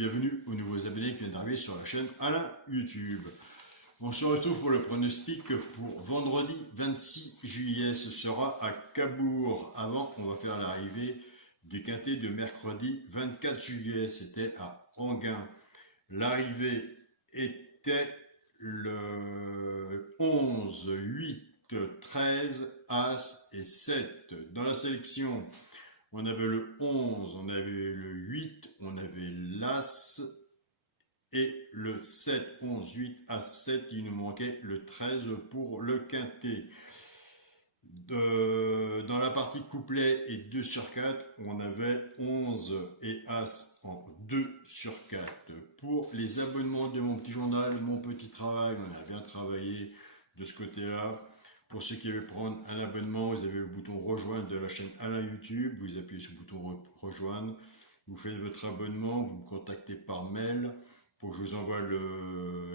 bienvenue aux nouveaux abonnés qui viennent d'arriver sur la chaîne Alain YouTube. On se retrouve pour le pronostic pour vendredi 26 juillet. Ce sera à Cabourg. Avant, on va faire l'arrivée du quintet de mercredi 24 juillet. C'était à Enghien. L'arrivée était le 11, 8, 13, As et 7. Dans la sélection, on avait le 11, on avait le 8, on avait l'As et le 7, 11, 8, As, 7. Il nous manquait le 13 pour le quintet. Dans la partie couplet et 2 sur 4, on avait 11 et As en 2 sur 4. Pour les abonnements de mon petit journal, mon petit travail, on a bien travaillé de ce côté-là. Pour ceux qui veulent prendre un abonnement, vous avez le bouton rejoindre de la chaîne Alain YouTube. Vous appuyez sur le bouton rejoindre. Vous faites votre abonnement, vous me contactez par mail pour que je vous envoie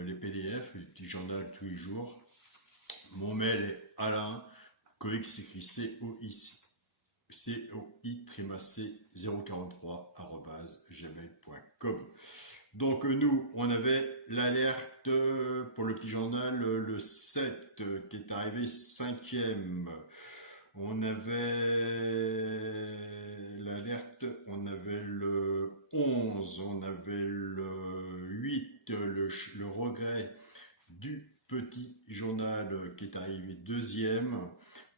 les PDF, les petits journaux tous les jours. Mon mail est Alain, Coix s'écrit COI-C043@gmail.com. Donc nous, on avait l'alerte pour le petit journal, le 7 qui est arrivé 5e. On avait l'alerte, on avait le 11, on avait le 8, le regret du petit journal qui est arrivé 2e.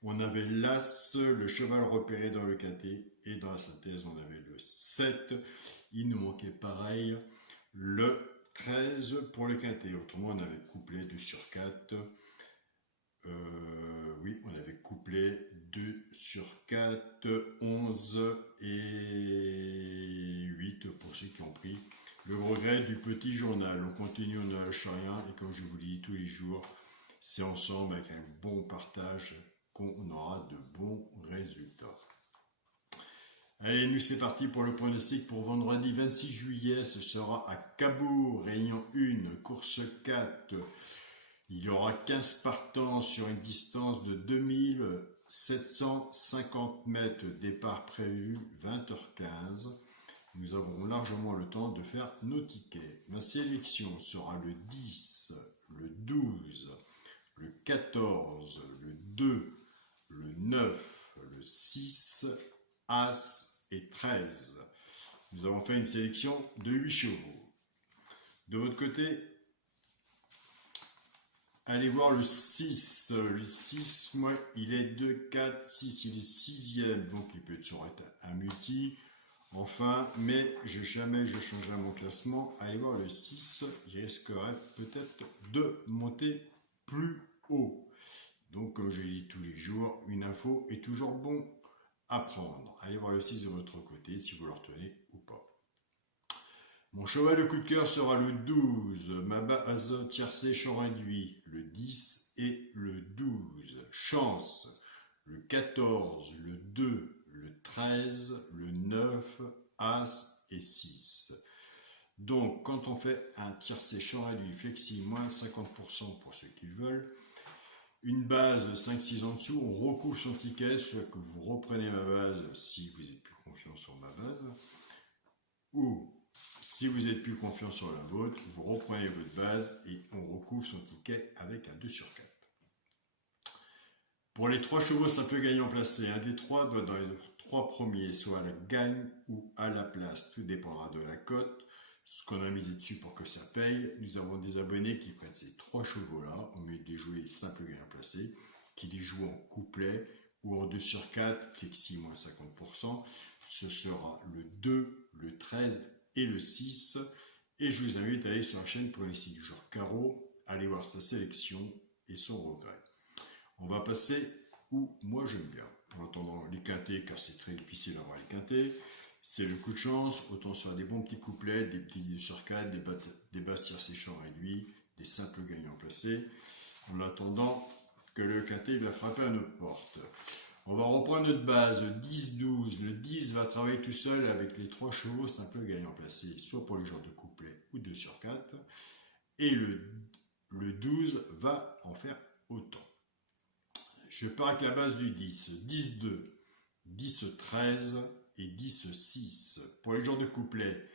On avait l'As, le cheval repéré dans le quintet, et dans la synthèse, on avait le 7. Il nous manquait pareil le 13 pour le quintet. Autrement, on avait couplé 2 sur 4. Oui, on avait couplé 2 sur 4, 11 et 8 pour ceux qui ont pris le regret du petit journal. On continue, on ne lâche rien, et comme je vous le dis tous les jours, c'est ensemble avec un bon partage qu'on aura de bons résultats. Allez, nous c'est parti pour le pronostic pour vendredi 26 juillet. Ce sera à Cabourg, réunion 1, course 4. Il y aura 15 partants sur une distance de 2750 mètres. Départ prévu 20h15. Nous avons largement le temps de faire nos tickets. Ma sélection sera le 10, le 12, le 14, le 2, le 9, le 6, As et 13. Nous avons fait une sélection de 8 chevaux. De votre côté, allez voir le 6. Le 6, moi, il est 2, 4, 6. Il est 6e, donc il peut être un multi. Enfin, mais jamais je changerai mon classement. Allez voir le 6. Il risquerait peut-être de monter plus haut. Donc, comme je dis tous les jours, une info est toujours bon à prendre. Allez voir le 6 de votre côté, si vous le retenez ou pas. Mon cheval de coup de cœur sera le 12, ma base tiercé champ réduit, le 10 et le 12. Chance, le 14, le 2, le 13, le 9, As et 6. Donc, quand on fait un tiercé champ réduit flexi, moins 50% pour ceux qui veulent, une base 5-6 en dessous, on recouvre son ticket, soit que vous reprenez ma base si vous êtes plus confiant sur ma base, ou si vous êtes plus confiant sur la vôtre, vous reprenez votre base et on recouvre son ticket avec un 2 sur 4. Pour les 3 chevaux, ça peut gagner en placé. Un des 3 doit dans les 3 premiers, soit à la gagne ou à la place. Tout dépendra de la cote, ce qu'on a misé dessus pour que ça paye. Nous avons des abonnés qui prennent ces 3 chevaux-là, au mieux de les jouer simple gagnant placé, qui les jouent en couplet ou en 2 sur 4, flexi moins 50%. Ce sera le 2, le 13 et le 6. Et je vous invite à aller sur la chaîne pour essayer du jour carreau, aller voir sa sélection et son regret. On va passer où moi j'aime bien. En attendant les quintés, car c'est très difficile d'avoir les quintés, c'est le coup de chance. Autant sur des bons petits couplets, des petits 2 sur 4, des basses tiercés champs réduits, des simples gagnants placés. En attendant que le quintet va frapper à notre porte. On va reprendre notre base 10-12. Le 10 va travailler tout seul avec les 3 chevaux simples gagnants placés, soit pour les genres de couplet ou 2 sur 4. Et le 12 va en faire autant. Je pars avec la base du 10, 10-2, 10-13 et 10-6. Pour les genres de couplet,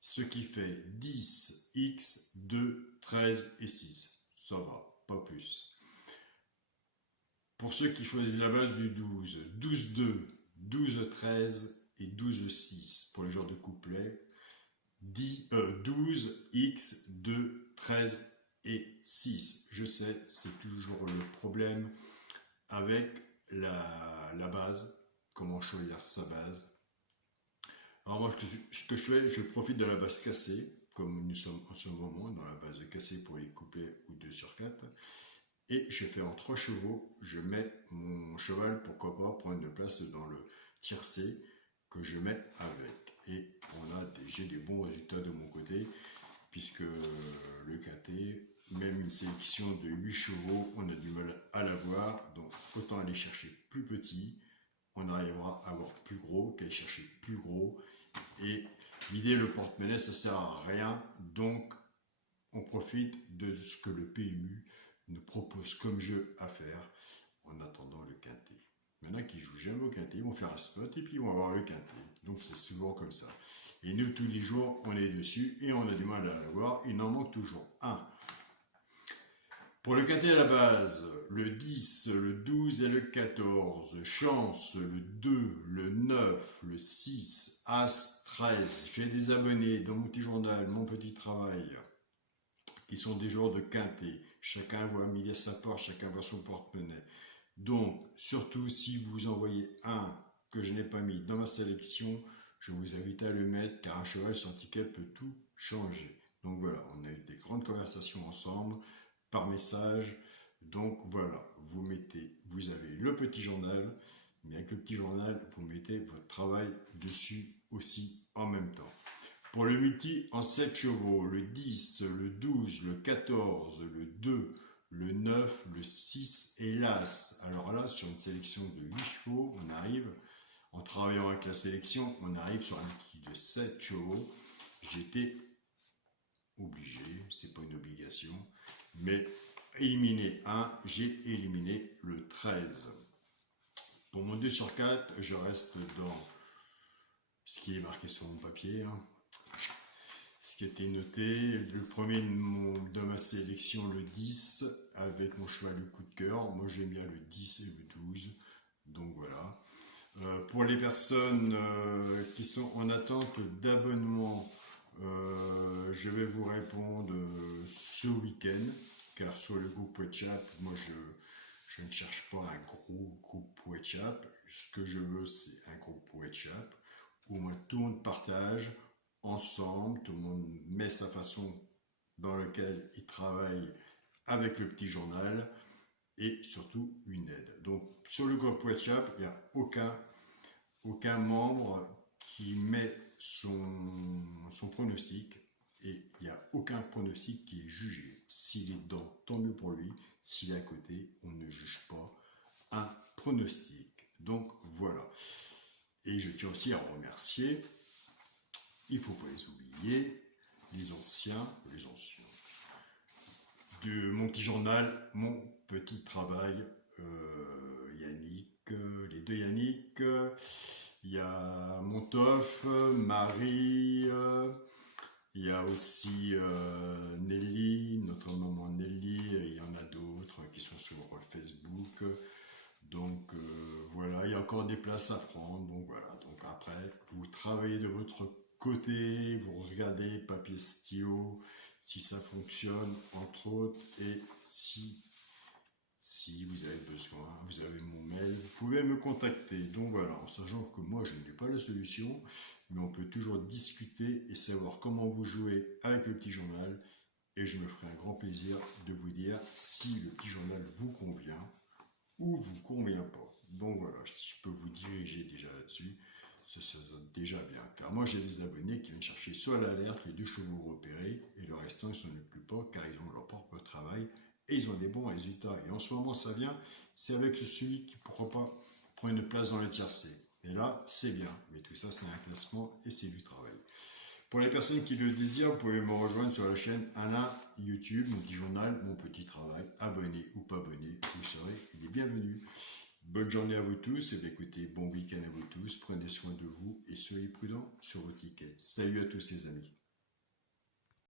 ce qui fait 10, X, 2, 13 et 6. Ça va, pas plus. Pour ceux qui choisissent la base du 12, 12, 2, 12, 13 et 12, 6 pour les genres de couplets. 12, X, 2, 13 et 6. Je sais, c'est toujours le problème avec la base. Comment choisir sa base? Alors moi, ce que je fais, je profite de la base cassée, comme nous sommes en ce moment dans la base cassée pour les couplets ou 2 sur 4. Et je fais en 3 chevaux, je mets mon cheval, pourquoi pas, prendre une place dans le tiercé que je mets avec. Et j'ai des bons résultats de mon côté, puisque le quintet, même une sélection de 8 chevaux, on a du mal à l'avoir, donc autant aller chercher plus petit, on arrivera à avoir plus gros qu'aller chercher plus gros. Et vider le porte-monnaie, ça sert à rien, donc on profite de ce que le PMU nous propose comme jeu à faire en attendant le quintet. Maintenant qui jouent jamais au quintet, ils vont faire un spot et puis ils vont avoir le quintet. Donc c'est souvent comme ça. Et nous, tous les jours, on est dessus et on a du mal à l'avoir. Il en manque toujours un. Pour le quintet à la base, le 10, le 12 et le 14, chance, le 2, le 9, le 6, as, 13. J'ai des abonnés dans mon petit journal, mon petit travail, qui sont des joueurs de quintet. Chacun voit midi à sa porte, chacun voit son porte-monnaie. Donc, surtout si vous envoyez un que je n'ai pas mis dans ma sélection, je vous invite à le mettre car un cheval sans ticket peut tout changer. Donc voilà, on a eu des grandes conversations ensemble par message. Donc voilà, vous avez le petit journal, mais avec le petit journal, vous mettez votre travail dessus aussi en même temps. Pour le multi en 7 chevaux, le 10, le 12, le 14, le 2, le 9, le 6 et l'As. Alors là, sur une sélection de 8 chevaux, on arrive, en travaillant avec la sélection, on arrive sur un multi de 7 chevaux. J'étais obligé, c'est pas une obligation, mais éliminer un, j'ai éliminé le 13. Pour mon 2 sur 4, je reste dans ce qui est marqué sur mon papier, ce qui a été noté. Le premier de ma sélection, le 10, avec mon cheval le coup de cœur. Moi j'aime bien le 10 et le 12, donc voilà. Pour les personnes qui sont en attente d'abonnement, je vais vous répondre ce week-end, car sur le groupe WhatsApp, moi je ne cherche pas un gros groupe WhatsApp. Ce que je veux, c'est un groupe WhatsApp où moi tout le monde partage ensemble, tout le monde met sa façon dans laquelle il travaille avec le petit journal et surtout une aide. Donc sur le groupe WhatsApp, il n'y a aucun membre qui met son pronostic et il n'y a aucun pronostic qui est jugé. S'il est dedans, tant mieux pour lui. S'il est à côté, on ne juge pas un pronostic. Donc voilà. Et je tiens aussi à remercier, il ne faut pas les oublier, les anciens, de mon petit journal, mon petit travail, Yannick, les deux Yannick, il y a Montoff, Marie, il y a aussi Nelly, notre maman Nelly, il y en a d'autres qui sont sur Facebook. Donc voilà, il y a encore des places à prendre. Donc voilà, donc après, vous travaillez de votre côté, vous regardez papier stylo, si ça fonctionne, entre autres, et si vous avez besoin, vous avez mon mail, vous pouvez me contacter. Donc voilà, en sachant que moi je n'ai pas la solution, mais on peut toujours discuter et savoir comment vous jouez avec le petit journal, et je me ferai un grand plaisir de vous dire si le petit journal vous convient ou vous convient pas. Donc voilà, si je peux vous diriger déjà là-dessus, ce serait déjà bien. Car moi j'ai des abonnés qui viennent chercher soit l'alerte, les 2 chevaux repérés, et le restant ils s'en occupent pas car ils ont leur propre travail et ils ont des bons résultats. Et en ce moment ça vient, c'est avec celui qui pourra pas prendre une place dans le tiercé. Et là c'est bien, mais tout ça c'est un classement et c'est du travail. Pour les personnes qui le désirent, vous pouvez me rejoindre sur la chaîne Alain YouTube, mon petit journal, mon petit travail. Abonné ou pas abonné, vous serez les bienvenus. Bonne journée à vous tous et écoutez, bon week-end à vous tous. Prenez soin de vous et soyez prudents sur vos tickets. Salut à tous les amis.